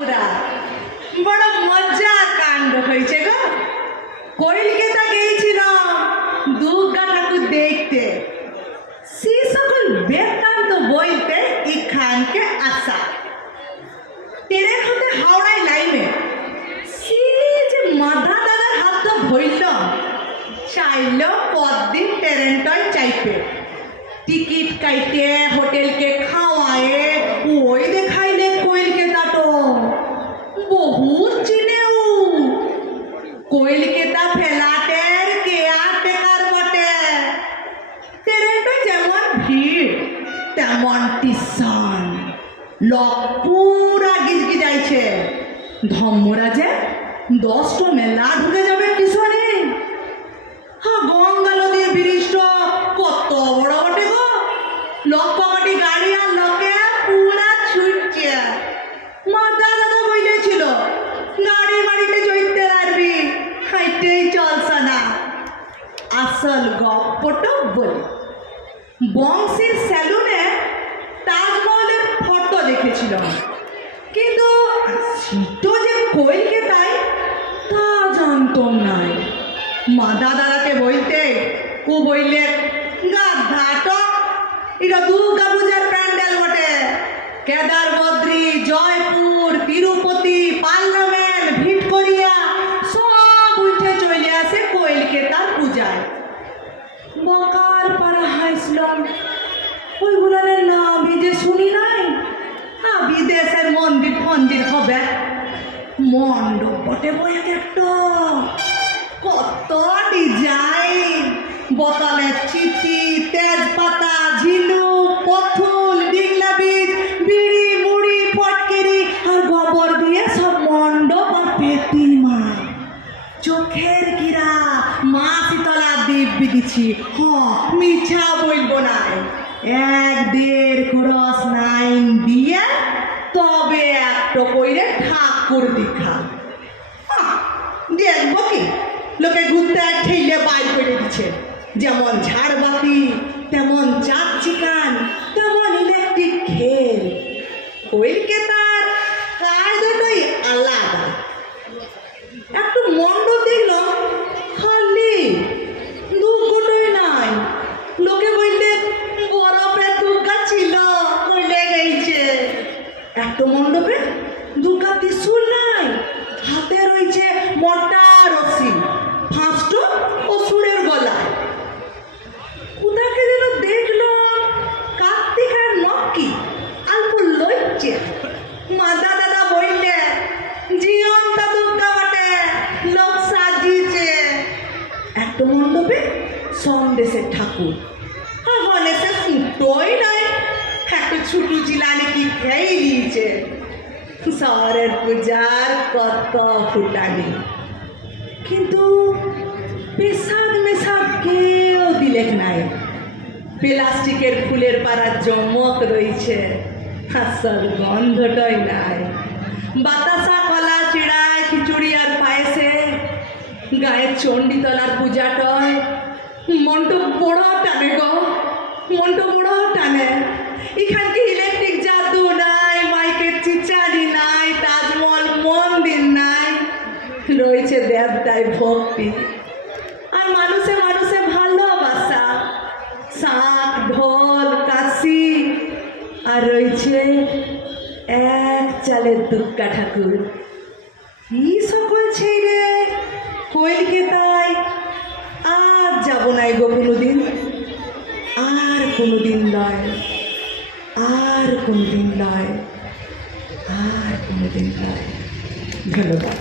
বড় মজার কাণ্ড হয়েছে গো। কলকাতা গিয়েছিলাম দুর্গা ঠাকুর দেখতে। সেই সকল বেদান্ত বলতে এখানকে আসা ট্রেন হতে হাওড়ায় লাইনে সে যে মাধা দাদার হাতটা ধরলাম, চাইলেও পরদিন ট্রেনটাই চাইতে টিকিট কাইতে হোটেলকে খাওয়ায়ে ওই দেখাইলে কলকাতা তো বহুত চিনেও। কলকাতা ফেলাটের কেয়ারটেকার বটে। ট্রেনটা যেমন ভিড় তেমন টিউশন লোক পুরা গিজগি যাইছে। ধর্মরাজে 10টা মেলা ঢুকে যাবে টিউশনে। হ্যাঁ, গঙ্গা নদীর ব্রিজটা কত বড় বটে গো। লোক কমাটি গাড়ি আর লোকে পুরা ছুটছে। মাথা দাদা বইলেছিল গাড়ি বাড়িতে চড়তে পারবি, হাইটেই চলছে না। আসল গপ্পটা বলি, বংশীর সেলুনে তাজমহলের ফটো দেখেছিলাম, কিন্তু সেটা যে কলকাতায় তা জানতাম নাই। মাদা দাদাকে বলতে ও বললে গাধাটা এটা দুর্গা পূজার প্যান্ডেল বটে। কেদার বদ্রী, জয়পুর, তিরুপতি, পার্লামেন্ট, ভিক্টোরিয়া সব উঠে চলে আসে কলকাতার পূজায়। বকার পাড়া হাসলাম, ওইগুলোর নাম যে শুনি নাই। বিদেশের মন্দির ফন্দির হবে, মণ্ডপ বটে বই একটা, কত ডিজাইন, বোতলের চিঠি, তেজপাতা, ঝিনুক, পথুল, ডিংলা বীজ, বিড়ি, মুড়ি, পটকেরি আর গোবর দিয়ে সব মণ্ডপ আর প্রতিমা। চোখের কিরা মা শীতলা দিব্যি দিচ্ছি, হ্যাঁ মিছা বলবো না। 1-1.5 ক্রস লাইন দিয়ে তবে একটা কইরে ঠাকুর দেখা। দেখবো কি লোকে ঘুরতে ঠেলে বাইর করে দিচ্ছে। যেমন ঝাড়বাতি, তেমন চাঁদ চিকান, তেমন ইলেকট্রিক খেল। কলকাতার কায়দাটাই আলাদা। একটু মণ্ডপ দেখলাম খালি, দুর্গটাই নাই। লোকে বললে বরফের দুর্গা ছিল, কইলে গেছে। একটা মণ্ডপে দুর্গা ত্রিশূল নাই, হাতে রয়েছে মোটা রশি, ফাঁসটো অসুরের গলায়। কোথাকে যেন দেখলাম কার্তিকের নক্কি অল্প লইছে। মাদা দাদা বললে জীবনটা দুর্গা বটে, লোক সাজিয়েছে। একটা মণ্ডপে সন্দেশের ঠাকুর, হনেছে সুতোই নাই, একটা ছুটু চিলানে কি খেয়ে দিয়েছে। শহরের পূজার কত ফুটানি, কিন্তু পেশাদ মেশাদ কেউ দিলে নাই। প্লাস্টিকের ফুলের পাড়ার জমক রয়েছে, আসল গন্ধটাই নাই। বাতাসা, কলা, চিড়ায়, খিচুড়ি আর পায়েসে গায়ের চণ্ডীতলার পূজাটায় মনটা বড় টানে গো, মনটা বড় টানে। এখানকে ইলেকট্রিক জাদু নাই, মাইকের চিচারি নাই, তাজমহল মন্দির নাই, রয়েছে দেবতায় ভক্তি আর মানুষে মানুষে ভালোবাসা, শাঁখ, ঢোল, কাশি আর রয়েছে এক চালের দুর্গা ঠাকুর। এই সকল ছেড়ে কলকাতায় আর যাব নাই গো কোনোদিন, আর কোনোদিন নয়, আর কোনোদিন নয়, আর কোনোদিন নয়। ধন্যবাদ।